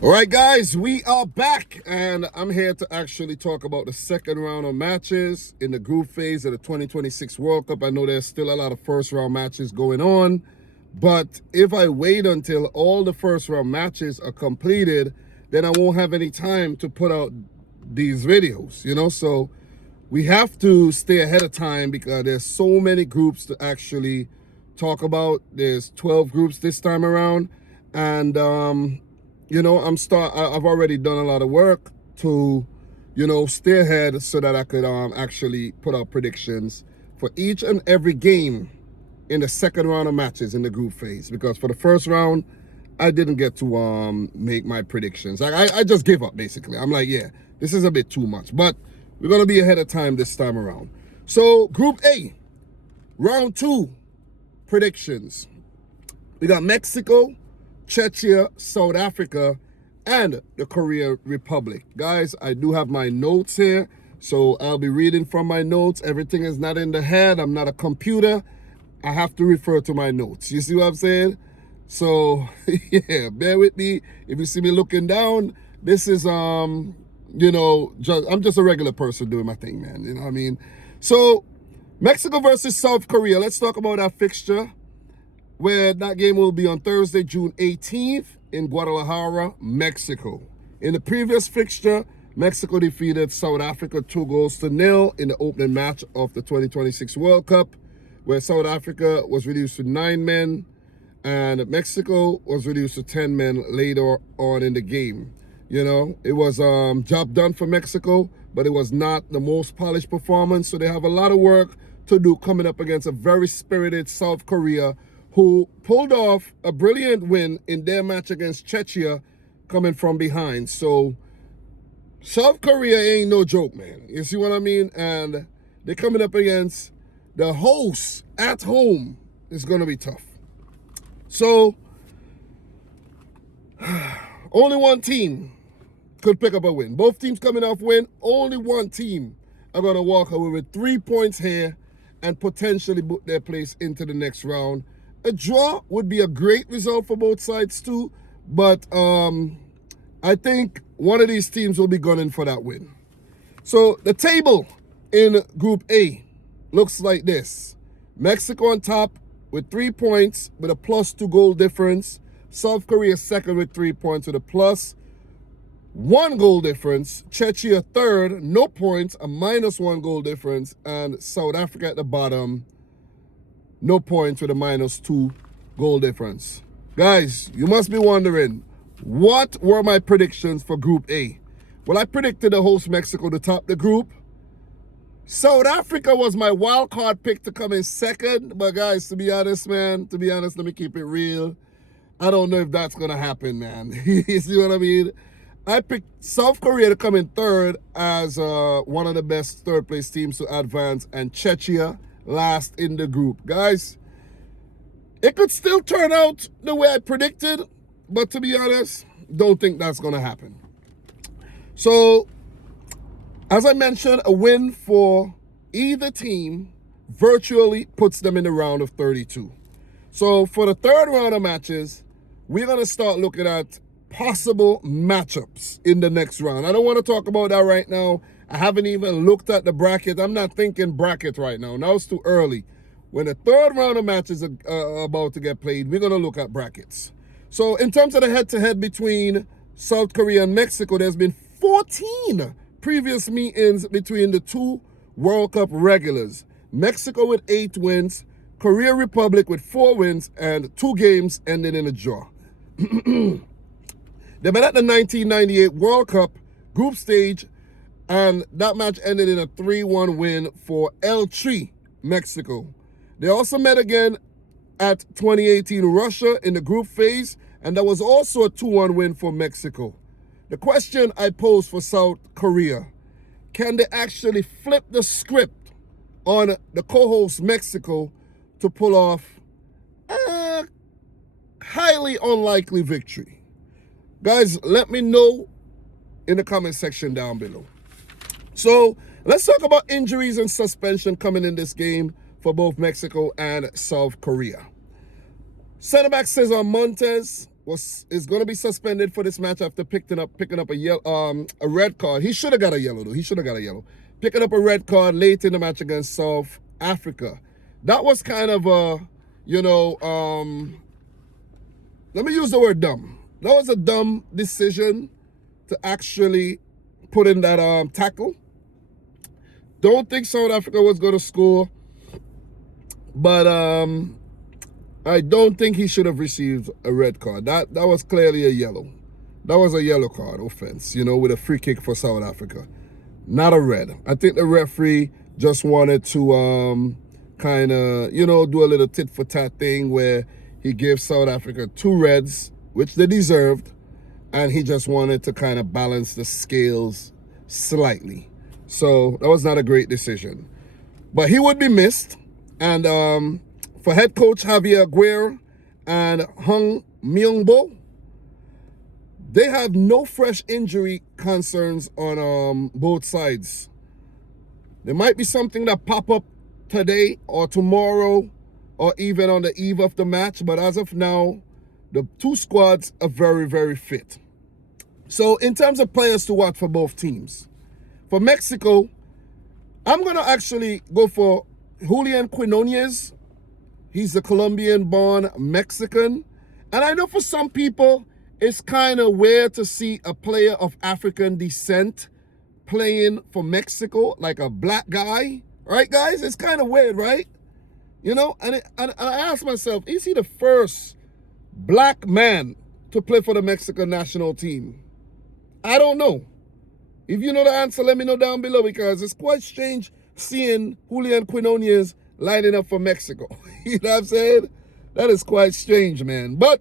All right, guys, we are back, and I'm here to actually talk about the second round of matches in the group phase of the 2026 World Cup. I know there's still a lot of first round matches going on, but if I wait until all the first round matches are completed, then I won't have any time to put out these videos, so we have to stay ahead of time because there's so many groups to actually talk about. There's 12 groups this time around, and I've already done a lot of work to, stay ahead so that I could actually put out predictions for each and every game in the second round of matches in the group phase. Because for the first round, I didn't get to make my predictions. I just gave up, basically. I'm like, yeah, this is a bit too much. But we're going to be ahead of time this time around. So, Group A, round 2 predictions. We got Mexico, Czechia, South Africa, and the Korea Republic. Guys, I do have my notes here, so I'll be reading from my notes. Everything is not in the head. I'm not a computer. I have to refer to my notes. You see what I'm saying? So, yeah, bear with me. If you see me looking down, this is, I'm just a regular person doing my thing, man. You know what I mean? So, Mexico versus South Korea. Let's talk about that fixture, where that game will be on Thursday, June 18th in Guadalajara, Mexico. In the previous fixture, Mexico defeated South Africa 2-0 in the opening match of the 2026 World Cup, where South Africa was reduced to 9 men and Mexico was reduced to 10 men later on in the game. It was job done for Mexico, but it was not the most polished performance, so they have a lot of work to do coming up against a very spirited South Korea, who pulled off a brilliant win in their match against Czechia coming from behind. So South Korea ain't no joke, man. You see what I mean? And they're coming up against the hosts at home. It's going to be tough. So only one team could pick up a win. Both teams coming off win. Only one team are going to walk away with 3 points here and potentially book their place into the next round. A draw would be a great result for both sides too, but I think one of these teams will be gunning for that win. So the table in Group A looks like this. Mexico on top with 3 points with a +2 goal difference. South Korea second with 3 points with a +1 goal difference. Czechia third, no points, a -1 goal difference. And South Africa at the bottom, no points with a -2 goal difference. Guys, you must be wondering, what were my predictions for Group A? Well, I predicted the host Mexico to top the group. South Africa was my wild card pick to come in second. But guys, to be honest, let me keep it real. I don't know if that's going to happen, man. You see what I mean? I picked South Korea to come in third as one of the best third place teams to advance, and Czechia last in the group. Guys, it could still turn out the way I predicted, but to be honest, don't think that's going to happen. So, as I mentioned, a win for either team virtually puts them in the round of 32. So, for the third round of matches, we're going to start looking at possible matchups in the next round. I don't want to talk about that right now. I haven't even looked at the bracket. I'm not thinking bracket right now. Now it's too early. When the third round of matches are about to get played, we're going to look at brackets. So in terms of the head-to-head between South Korea and Mexico, there's been 14 previous meetings between the two World Cup regulars. Mexico with 8 wins, Korea Republic with 4 wins, and 2 games ended in a draw. They met at the 1998 World Cup group stage, and that match ended in a 3-1 win for El Tri, Mexico. They also met again at 2018 Russia in the group phase, and that was also a 2-1 win for Mexico. The question I posed for South Korea, can they actually flip the script on the co-host Mexico to pull off a highly unlikely victory? Guys, let me know in the comment section down below. So let's talk about injuries and suspension coming in this game for both Mexico and South Korea. Center back Cesar Montes is going to be suspended for this match after picking up a red card. He should have got a yellow though. He should have got a yellow. Picking up a red card late in the match against South Africa. That was kind of a, let me use the word dumb. That was a dumb decision to actually put in that tackle. Don't think South Africa was going to score, but I don't think he should have received a red card. That was clearly a yellow. That was a yellow card offense, with a free kick for South Africa. Not a red. I think the referee just wanted to kind of, do a little tit for tat thing where he gave South Africa 2 reds, which they deserved, and he just wanted to kind of balance the scales slightly. So that was not a great decision. But he would be missed. And for head coach Javier Aguirre and Hwang In-beom, they have no fresh injury concerns on both sides. There might be something that pop up today or tomorrow or even on the eve of the match, but as of now, the 2 squads are very, very fit. So in terms of players to watch for both teams, for Mexico, I'm going to actually go for Julián Quiñones. He's a Colombian-born Mexican. And I know for some people, it's kind of weird to see a player of African descent playing for Mexico, like a black guy. Right, guys? It's kind of weird, right? And I asked myself, is he the first black man to play for the Mexican national team? I don't know. If you know the answer, let me know down below, because it's quite strange seeing Julián Quiñones lining up for Mexico. You know what I'm saying? That is quite strange, man. But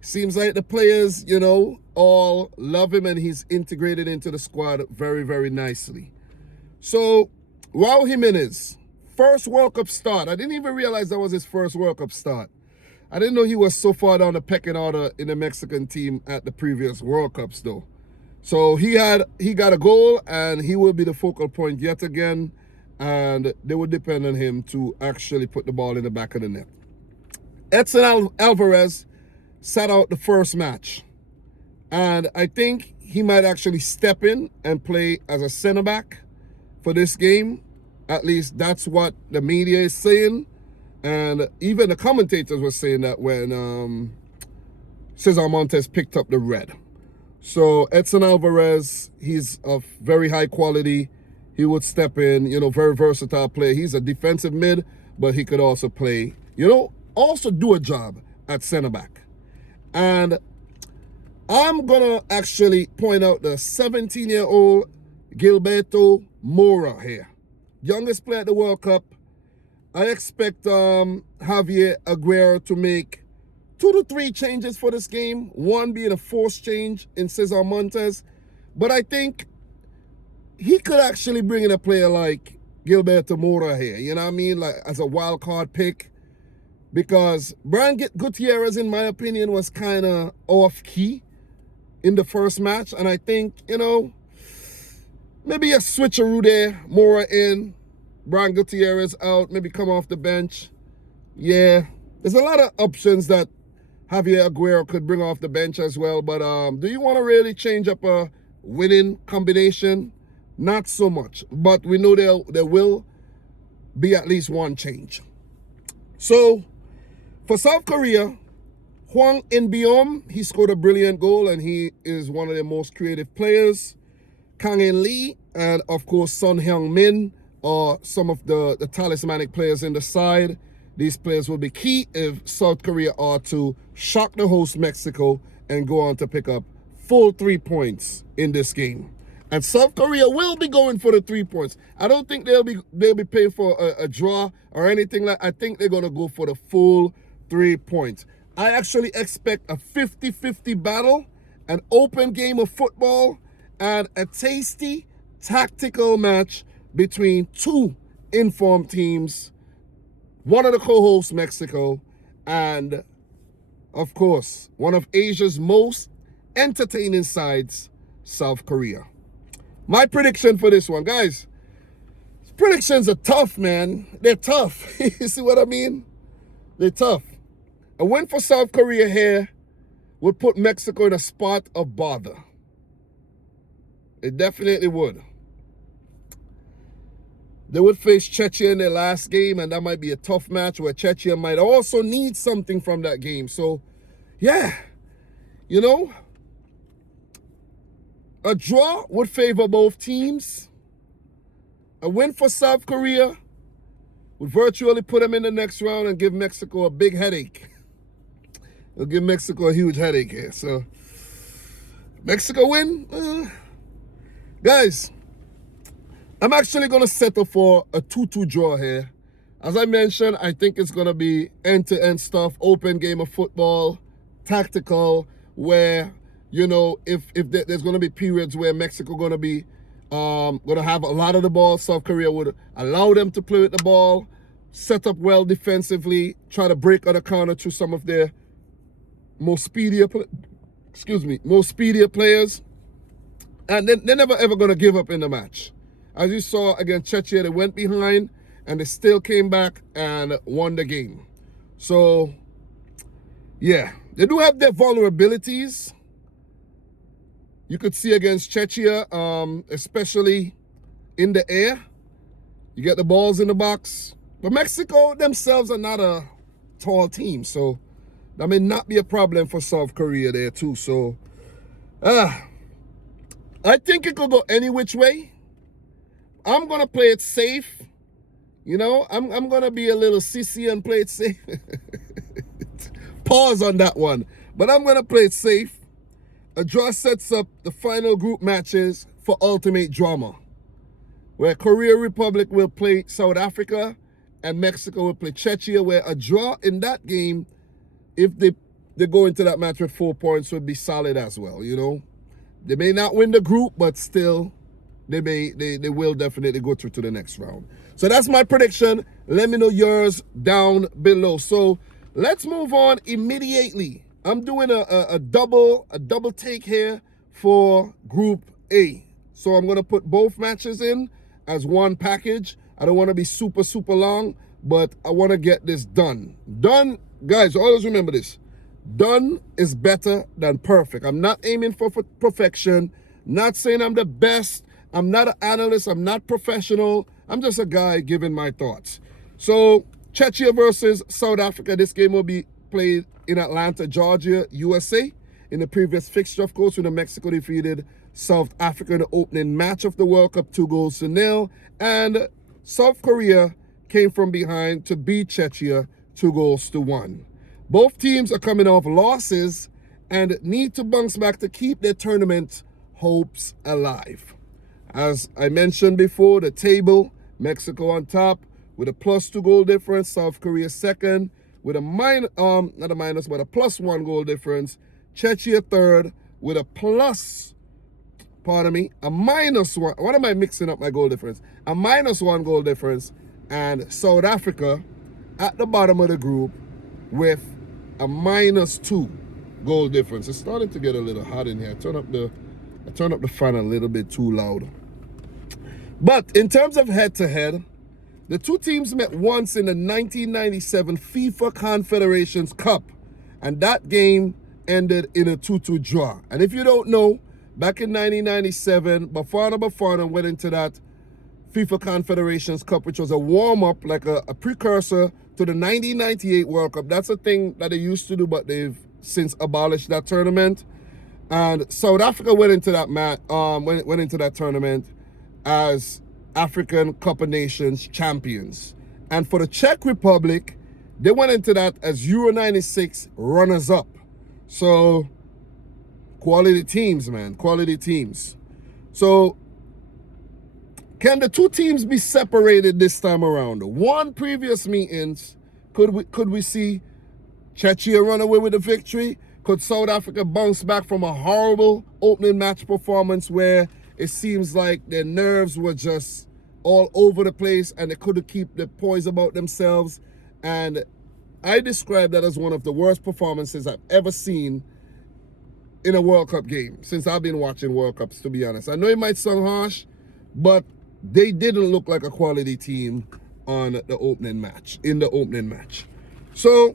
seems like the players, all love him, and he's integrated into the squad very, very nicely. So, Raúl Jiménez, first World Cup start. I didn't even realize that was his first World Cup start. I didn't know he was so far down the pecking order in the Mexican team at the previous World Cups, though. So he got a goal, and he will be the focal point yet again, and they will depend on him to actually put the ball in the back of the net. Edson Alvarez sat out the first match, and I think he might actually step in and play as a center back for this game. At least that's what the media is saying, and even the commentators were saying that when Cesar Montes picked up the red. So Edson Alvarez, he's of very high quality. He would step in, very versatile player. He's a defensive mid, but he could also play, also do a job at center back. And I'm going to actually point out the 17-year-old Gilberto Mora here. Youngest player at the World Cup. I expect Javier Aguirre to make 2 to 3 changes for this game, 1 being a forced change in Cesar Montes. But I think he could actually bring in a player like Gilberto Mora here, you know what I mean, like as a wild card pick. Because Brian Gutierrez, in my opinion, was kind of off-key in the first match. And I think, maybe a switcheroo there, Mora in, Brian Gutierrez out, maybe come off the bench. Yeah, there's a lot of options that Javier Aguirre could bring off the bench as well. But do you want to really change up a winning combination? Not so much. But we know there will be at least 1 change. So, for South Korea, Hwang In-beom, he scored a brilliant goal, and he is one of their most creative players. Kang In Lee and, of course, Son Heung-min are some of the talismanic players in the side. These players will be key if South Korea are to shock the host Mexico and go on to pick up full 3 points in this game. And South Korea will be going for the 3 points. I don't think they'll be paying for a draw or anything like. I think they're gonna go for the full 3 points. I actually expect a 50-50 battle, an open game of football, and a tasty tactical match between 2 informed teams. One of the co-hosts, Mexico, and, of course, one of Asia's most entertaining sides, South Korea. My prediction for this one, guys, predictions are tough, man. They're tough. You see what I mean? They're tough. A win for South Korea here would put Mexico in a spot of bother. It definitely would. They would face Czechia in their last game, and that might be a tough match where Czechia might also need something from that game. So, yeah, you know, a draw would favor both teams. A win for South Korea would virtually put them in the next round and give Mexico a big headache. It'll give Mexico a huge headache here. So, Mexico win. Guys, I'm actually going to settle for a 2-2 draw here. As I mentioned, I think it's going to be end-to-end stuff, open game of football, tactical, where, you know, if there's going to be periods where Mexico going to be going to have a lot of the ball, South Korea would allow them to play with the ball, set up well defensively, try to break on the counter to some of their most speedier players. And they're never ever going to give up in the match. As you saw against Czechia, they went behind and they still came back and won the game. So, yeah, they do have their vulnerabilities. You could see against Czechia, especially in the air. You get the balls in the box. But Mexico themselves are not a tall team, so that may not be a problem for South Korea there too. So, I think it could go any which way. I'm going to play it safe. You know, I'm going to be a little sissy and play it safe. Pause on that one. But I'm going to play it safe. A draw sets up the final group matches for ultimate drama, where Korea Republic will play South Africa and Mexico will play Czechia, where a draw in that game, if they go into that match with 4 points, would be solid as well, you know. They may not win the group, but still, they will definitely go through to the next round. So that's my prediction. Let me know yours down below. So let's move on immediately. I'm doing a double take here for Group A. So I'm going to put both matches in as one package. I don't want to be super long, but I want to get this done. Done, guys, always remember this. Done is better than perfect. I'm not aiming for perfection. Not saying I'm the best. I'm not an analyst. I'm not professional. I'm just a guy giving my thoughts. So, Czechia versus South Africa. This game will be played in Atlanta, Georgia, USA. In the previous fixture, of course, when Mexico defeated South Africa in the opening match of the World Cup 2-0. And South Korea came from behind to beat Czechia 2-1. Both teams are coming off losses and need to bounce back to keep their tournament hopes alive. As I mentioned before, the table, Mexico on top with a +2 goal difference, South Korea second with a +1 goal difference, Czechia third with a -1. What am I mixing up my goal difference? A -1 goal difference, and South Africa at the bottom of the group with a -2 goal difference. It's starting to get a little hot in here. I turn up the fan a little bit too loud. But in terms of head-to-head, the two teams met once in the 1997 FIFA Confederations Cup, and that game ended in a 2-2 draw. And if you don't know, back in 1997, Bafana went into that FIFA Confederations Cup, which was a warm-up, like a precursor to the 1998 World Cup. That's a thing that they used to do, but they've since abolished that tournament. And South Africa went into that went into that tournament as African Cup of Nations champions. And for the Czech Republic, they went into that as Euro 96 runners-up. So, quality teams, man, quality teams. So, can the two teams be separated this time around? One previous meetings, could we see Czechia run away with the victory? Could South Africa bounce back from a horrible opening match performance where it seems like their nerves were just all over the place and they couldn't keep the poise about themselves? And I describe that as one of the worst performances I've ever seen in a World Cup game since I've been watching World Cups, to be honest. I know it might sound harsh, but they didn't look like a quality team in the opening match. So,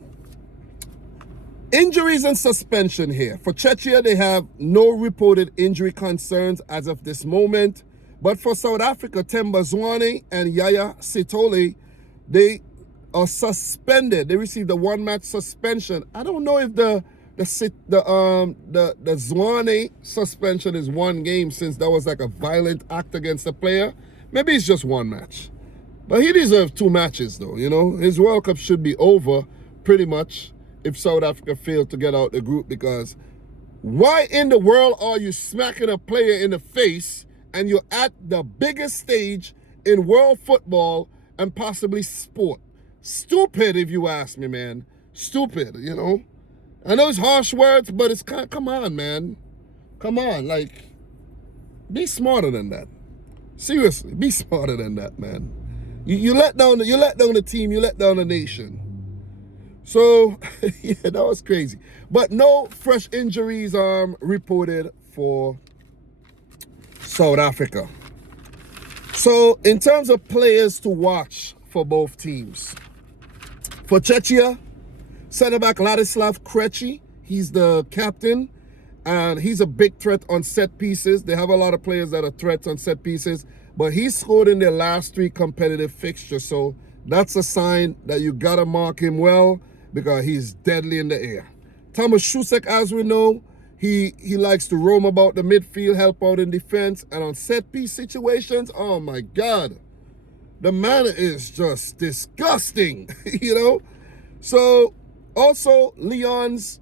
Injuries and suspension here. For Czechia, they have no reported injury concerns as of this moment. But for South Africa, Themba Zwane and Yaya Sithole, they are suspended. They received a one-match suspension. I don't know if the Zwane suspension is one game, since that was like a violent act against a player. Maybe it's just one match. But he deserves 2 matches though, you know. His World Cup should be over pretty much if South Africa failed to get out the group, because why in the world are you smacking a player in the face and you're at the biggest stage in world football and possibly sport? Stupid, if you ask me, man. Stupid, you know. I know it's harsh words, but it's kind of, come on, man. Come on, like, be smarter than that. Seriously, be smarter than that, man. You let down the team, you let down the nation. So, yeah, that was crazy. But no fresh injuries reported for South Africa. So, in terms of players to watch for both teams, for Czechia, center-back Ladislav Krejci, he's the captain, and he's a big threat on set pieces. They have a lot of players that are threats on set pieces, but he scored in their last 3 competitive fixtures, so that's a sign that you gotta mark him well, because he's deadly in the air. Thomas Shusek, as we know, he likes to roam about the midfield, help out in defense, and on set-piece situations, oh my God, the man is just disgusting, you know? So, also, Lyon's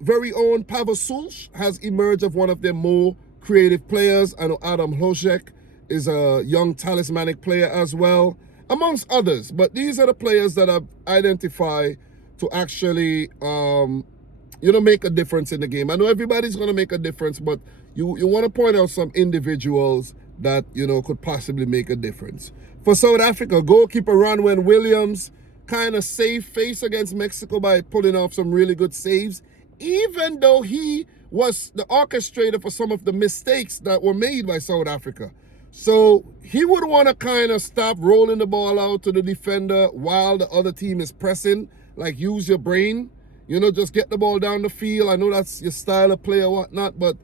very own Pavel Sulch has emerged as one of their more creative players. I know Adam Hložek is a young talismanic player as well, amongst others. But these are the players that I've identified to actually, you know, make a difference in the game. I know everybody's going to make a difference, but you want to point out some individuals that, you know, could possibly make a difference. For South Africa, goalkeeper Ronwen Williams kind of saved face against Mexico by pulling off some really good saves, even though he was the orchestrator for some of the mistakes that were made by South Africa. So he would want to kind of stop rolling the ball out to the defender while the other team is pressing. Like, use your brain, you know, just get the ball down the field. I know that's your style of play or whatnot, but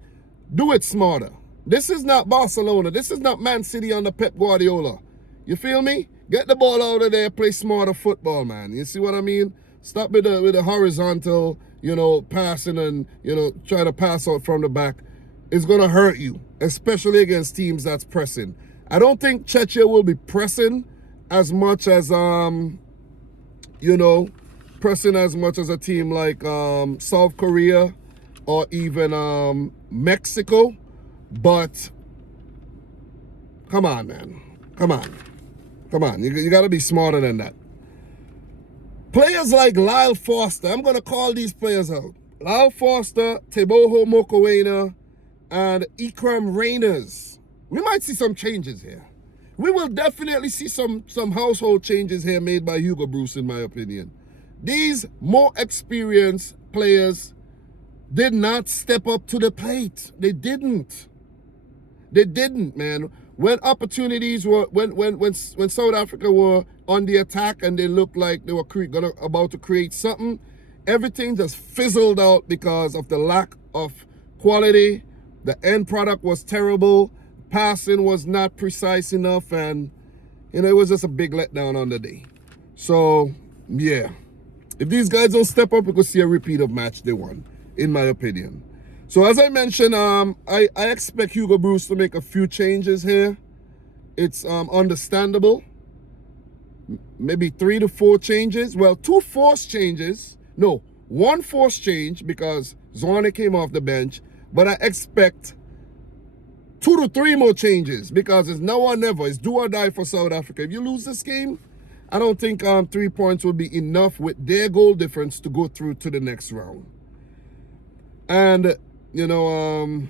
do it smarter. This is not Barcelona. This is not Man City under Pep Guardiola. You feel me? Get the ball out of there, play smarter football, man. You see what I mean? Stop with the horizontal, you know, passing and, you know, try to pass out from the back. It's going to hurt you, especially against teams that's pressing. I don't think Czechia will be pressing as much as, you know, pressing as much as a team like South Korea or even Mexico. But come on, man. Come on. Come on. You got to be smarter than that. Players like Lyle Foster, I'm going to call these players out. Lyle Foster, Teboho Mokoena, and Ikram Reyners. We might see some changes here. We will definitely see some household changes here made by Hugo Broos, in my opinion. These more experienced players did not step up to the plate. They didn't. They didn't, man. When opportunities were, when South Africa were on the attack and they looked like they were about to create something, everything just fizzled out because of the lack of quality. The end product was terrible. Passing was not precise enough, and you know, it was just a big letdown on the day. So yeah, if these guys don't step up, we could see a repeat of Matchday 1, in my opinion. So as I mentioned, I expect Hugo Broos to make a few changes here. It's understandable. Maybe 3 to 4 changes. Well, 2 forced changes. No, 1 forced change because Zwane came off the bench. But I expect 2 to 3 more changes because it's now or never. It's do or die for South Africa. If you lose this game, I don't think 3 points will be enough with their goal difference to go through to the next round. And, you know,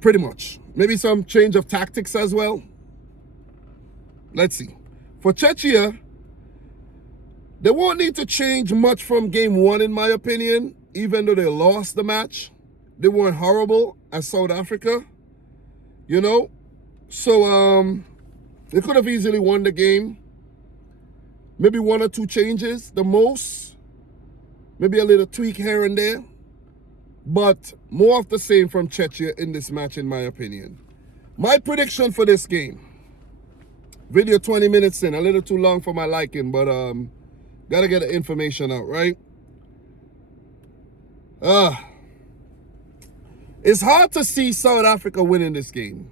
pretty much. Maybe some change of tactics as well. Let's see. For Czechia, they won't need to change much from game 1, in my opinion, even though they lost the match. They weren't horrible as South Africa, you know. So they could have easily won the game. Maybe 1 or 2 changes, the most. Maybe a little tweak here and there. But more of the same from Czechia in this match, in my opinion. My prediction for this game. Video 20 minutes in. A little too long for my liking, but gotta get the information out, right? It's hard to see South Africa winning this game.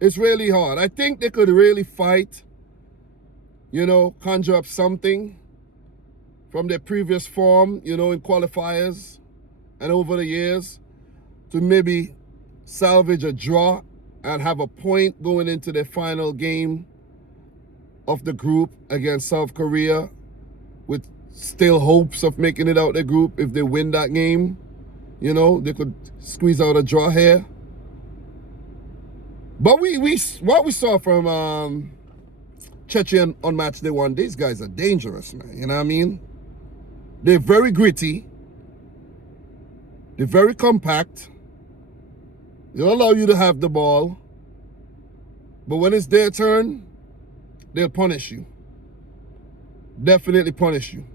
It's really hard. I think they could really fight, you know, conjure up something from their previous form, you know, in qualifiers and over the years to maybe salvage a draw and have a point going into their final game of the group against South Korea with still hopes of making it out the group. If they win that game, you know, they could squeeze out a draw here. But what we saw from Czechia on Matchday 1, these guys are dangerous, man. You know what I mean? They're very gritty. They're very compact. They'll allow you to have the ball. But when it's their turn, they'll punish you. Definitely punish you.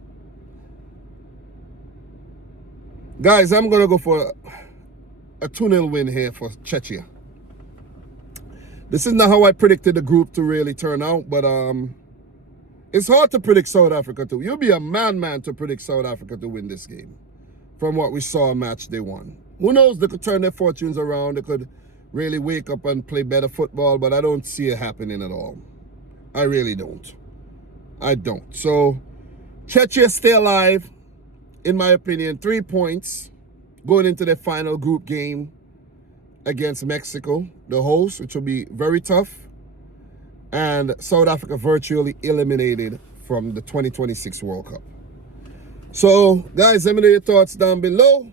Guys, I'm going to go for a 2-0 win here for Czechia. This is not how I predicted the group to really turn out, but it's hard to predict South Africa too. You'll be a man to predict South Africa to win this game from what we saw on Matchday 1. Who knows, they could turn their fortunes around. They could really wake up and play better football, but I don't see it happening at all. I really don't. I don't. So, Czechia stay alive, in my opinion. 3 points going into their final group game against Mexico, the host, which will be very tough. And South Africa virtually eliminated from the 2026 World Cup. So, guys, let me know your thoughts down below.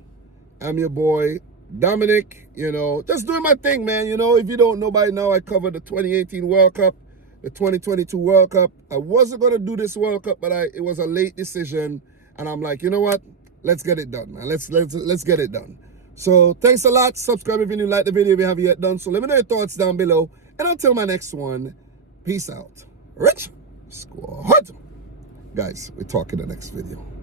I'm your boy, Dominic. You know, just doing my thing, man. You know, if you don't know by now, I covered the 2018 World Cup, the 2022 World Cup. I wasn't going to do this World Cup, but it was a late decision. And I'm like, you know what? Let's get it done, man. Let's get it done. So, thanks a lot. Subscribe if you like the video if you haven't yet done. So, let me know your thoughts down below. And until my next one, peace out. Rich Squad. Guys, we'll talk in the next video.